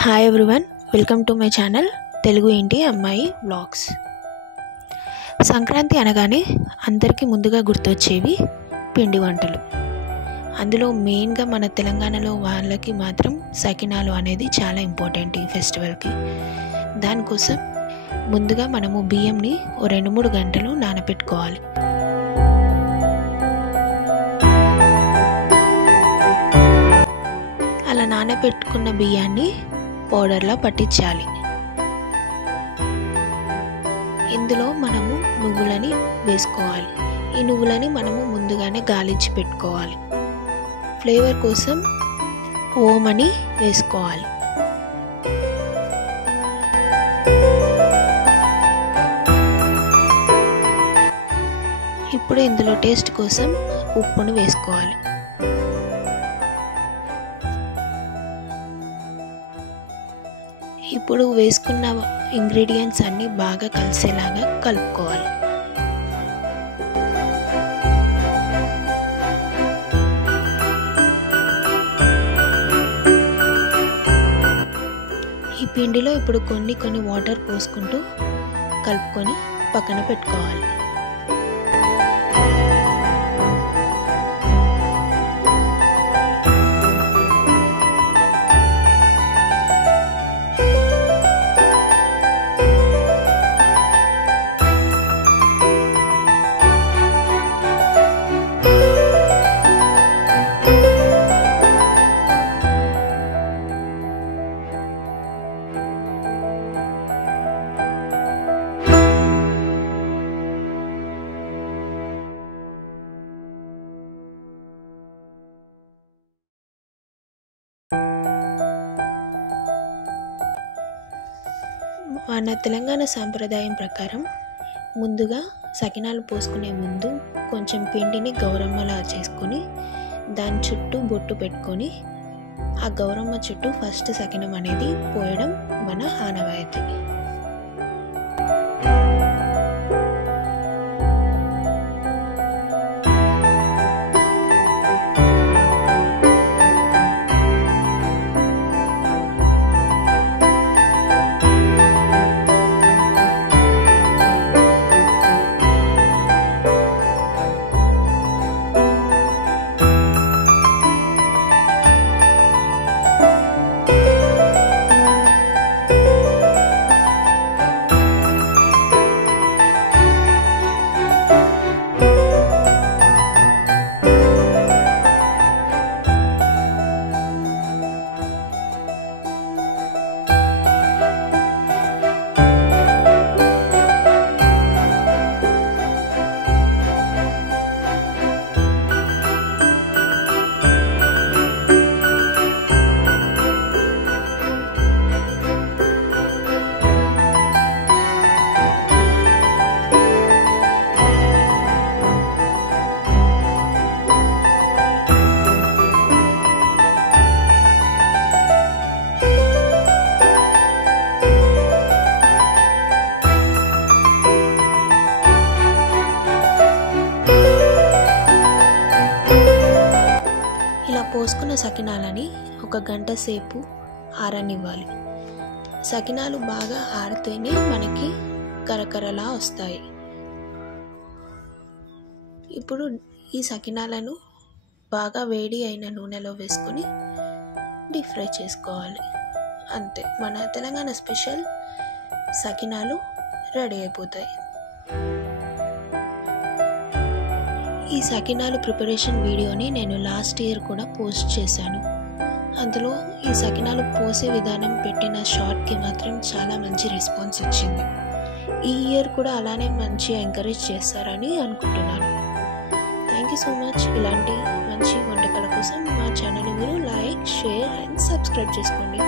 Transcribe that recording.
Hi everyone, welcome to my channel Telugu ఇంటి అమ్మాయి vlogs. Sankranti అనగానే అందరికీ ముందుగా గుర్తొచ్చేవి పిండి వంటలు. అందులో మెయిన్గా మన తెలంగాణలో వాళ్ళకి మాత్రం సకినాలు అనేది చాలా ఇంపార్టెంట్ ఈ ఫెస్టివల్కి. దానికోసం ముందుగా మనము బియ్యంని 2-3 గంటలు నానబెట్టుకోవాలి. అలా నానబెట్టుకున్న బియ్యాన్ని పౌడర్లా పట్టించాలి. ఇందులో మనము నువ్వులని వేసుకోవాలి. ఈ నువ్వులని మనము ముందుగానే గాలించి పెట్టుకోవాలి. ఫ్లేవర్ కోసం ఓమని వేసుకోవాలి. ఇప్పుడు ఇందులో టేస్ట్ కోసం ఉప్పును వేసుకోవాలి. ఇప్పుడు వేసుకున్న ఇంగ్రీడియంట్స్ అన్నీ బాగా కలిసేలాగా కలుపుకోవాలి. ఈ పిండిలో ఇప్పుడు కొన్ని వాటర్ పోసుకుంటూ కలుపుకొని పక్కన పెట్టుకోవాలి. మన తెలంగాణ సాంప్రదాయం ప్రకారం ముందుగా సకినాలు పోసుకునే ముందు కొంచెం పిండిని గౌరమ్మలా చేసుకొని దాని చుట్టూ బొట్టు పెట్టుకొని ఆ గౌరమ్మ చుట్టూ ఫస్ట్ సకినం అనేది పోయడం మన ఆనవాయితీ. పోసుకున్న సకినాలని 1 గంట సేపు ఆరనివ్వాలి. సకినాలు బాగా ఆరితేనే మనకి కరకరలా వస్తాయి. ఇప్పుడు ఈ సకినాలను బాగా వేడి అయిన నూనెలో వేసుకొని డీప్ ఫ్రై చేసుకోవాలి. అంతే, మన తెలంగాణ స్పెషల్ సకినాలు రెడీ అయిపోతాయి. ఈ సకినాలు ప్రిపరేషన్ వీడియోని నేను లాస్ట్ ఇయర్ కూడా పోస్ట్ చేశాను. అందులో ఈ సకినాలు పోసే విధానం పెట్టిన షార్ట్కి మాత్రం చాలా మంచి రెస్పాన్స్ వచ్చింది. ఈ ఇయర్ కూడా అలానే మంచి ఎంకరేజ్ చేస్తారని అనుకుంటున్నాను. Thank you so much. ఇలాంటి మంచి వంటకాల కోసం మా ఛానల్ని మీరు లైక్, షేర్ అండ్ సబ్స్క్రైబ్ చేసుకోండి.